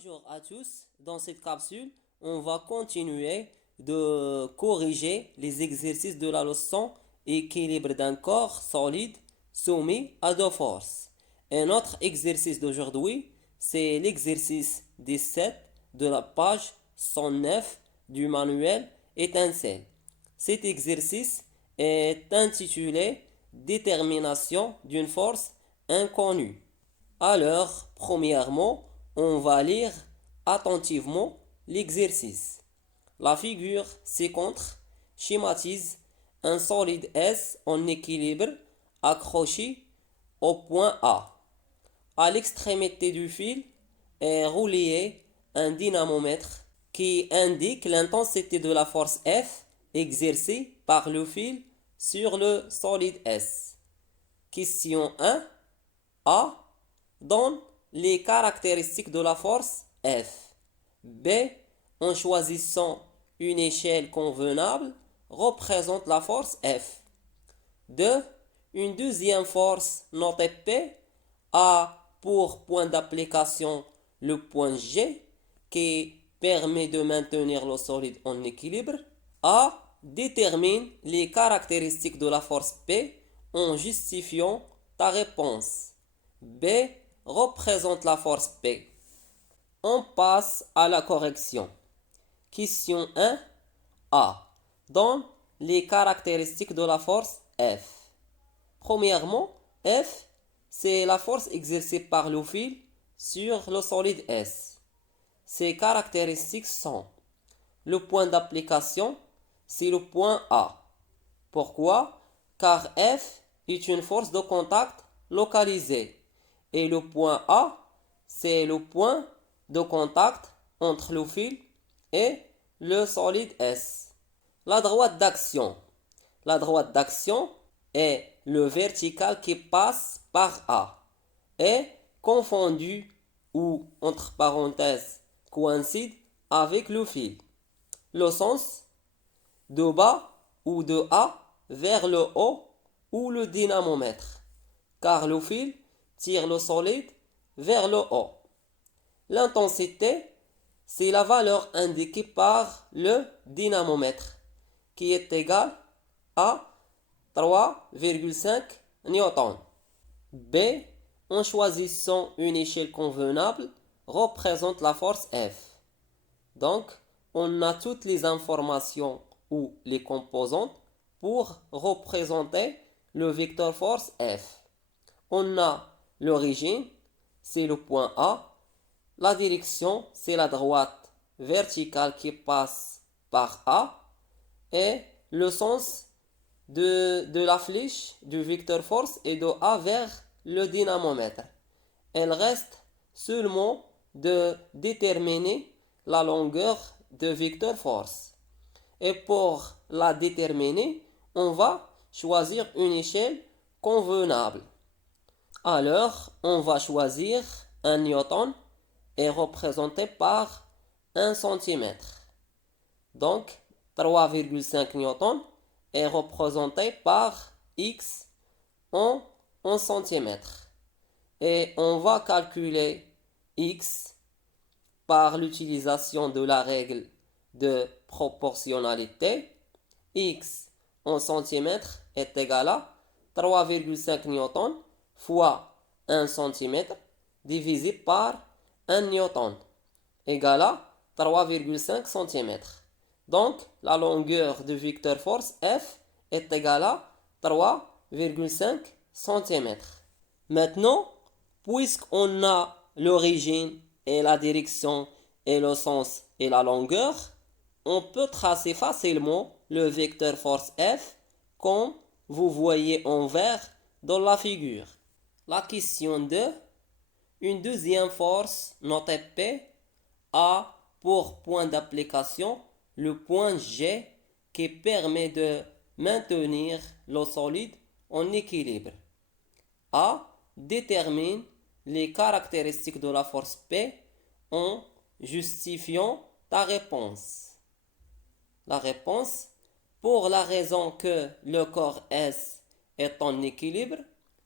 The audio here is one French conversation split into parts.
Bonjour à tous. Dans cette capsule, on va continuer de corriger les exercices de la leçon équilibre d'un corps solide soumis à deux forces. Et notre exercice d'aujourd'hui, c'est l'exercice 17 de la page 109 du manuel Étincelle. Cet exercice est intitulé Détermination d'une force inconnue. Alors, premièrement, on va lire attentivement l'exercice. La figure ci-contre schématise un solide S en équilibre accroché au point A. À l'extrémité du fil est relié un dynamomètre qui indique l'intensité de la force F exercée par le fil sur le solide S. Question 1. A donne les caractéristiques de la force F. B, en choisissant une échelle convenable, représente la force F. 2. Une deuxième force notée P a pour point d'application le point G qui permet de maintenir le solide en équilibre. A détermine les caractéristiques de la force P en justifiant ta réponse. B représente la force P. On passe à la correction. Question 1. A donne les caractéristiques de la force F. Premièrement, F, c'est la force exercée par le fil sur le solide S. Ses caractéristiques sont: le point d'application, c'est le point A. Pourquoi? Car F est une force de contact localisée. Et le point A, c'est le point de contact entre le fil et le solide S. La droite d'action. La droite d'action est le vertical qui passe par A et confondu ou, entre parenthèses, coïncide avec le fil. Le sens de bas ou de A vers le haut ou le dynamomètre, car le fil tire le solide vers le haut. L'intensité, c'est la valeur indiquée par le dynamomètre, qui est égale à 3,5 newtons. B, en choisissant une échelle convenable, représente la force F. Donc, on a toutes les informations ou les composantes pour représenter le vecteur force F. On a l'origine, c'est le point A. La direction, c'est la droite verticale qui passe par A. Et le sens de la flèche du vecteur force est de A vers le dynamomètre. Il reste seulement de déterminer la longueur de vecteur force. Et pour la déterminer, on va choisir une échelle convenable. Alors, on va choisir un newton est représenté par 1 cm. Donc, 3,5 newton est représenté par x en cm. Et on va calculer x par l'utilisation de la règle de proportionnalité. X en centimètres est égal à 3,5 newton fois 1 cm divisé par 1 newton égal à 3,5 cm. Donc, la longueur de vecteur force F est égale à 3,5 cm. Maintenant, puisqu'on a l'origine et la direction et le sens et la longueur, on peut tracer facilement le vecteur force F comme vous voyez en vert dans la figure. La question 2. Une deuxième force notée P a pour point d'application le point G qui permet de maintenir le solide en équilibre. A détermine les caractéristiques de la force P en justifiant ta réponse. La réponse, pour la raison que le corps S est en équilibre,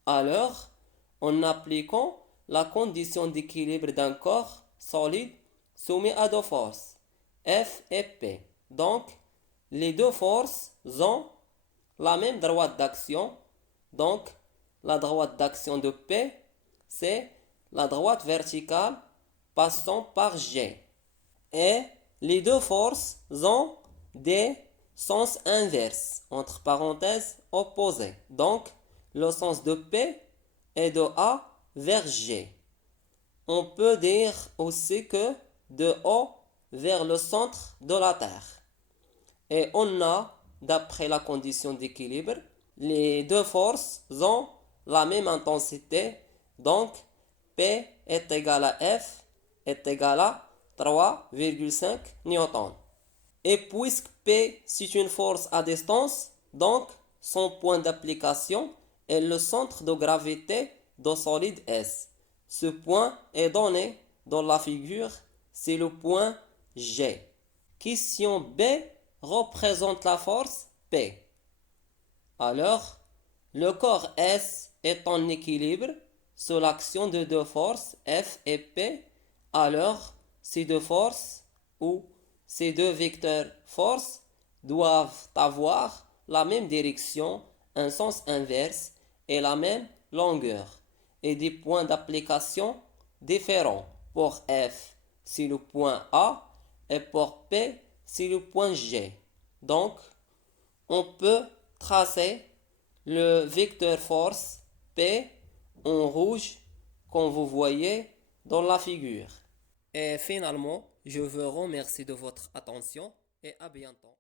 alors en appliquant la condition d'équilibre d'un corps solide soumis à deux forces, F et P. Donc, les deux forces ont la même droite d'action. Donc, la droite d'action de P, c'est la droite verticale passant par G. Et les deux forces ont des sens inverses, entre parenthèses opposés. Donc, le sens de P est de A vers G. On peut dire aussi que de haut vers le centre de la Terre. Et on a, d'après la condition d'équilibre, les deux forces ont la même intensité, donc P est égal à F est égal à 3,5 newtons. Et puisque P c'est une force à distance, donc son point d'application est le centre de gravité du solide S. Ce point est donné dans la figure, c'est le point G. Question B représente la force P. Alors, le corps S est en équilibre sous l'action de deux forces F et P. Alors, ces deux forces ou ces deux vecteurs force doivent avoir la même direction, un sens inverse et la même longueur et des points d'application différents. Pour F, c'est le point A et pour P, c'est le point G. Donc, on peut tracer le vecteur force P en rouge, comme vous voyez dans la figure. Et finalement, je vous remercie de votre attention et à bientôt.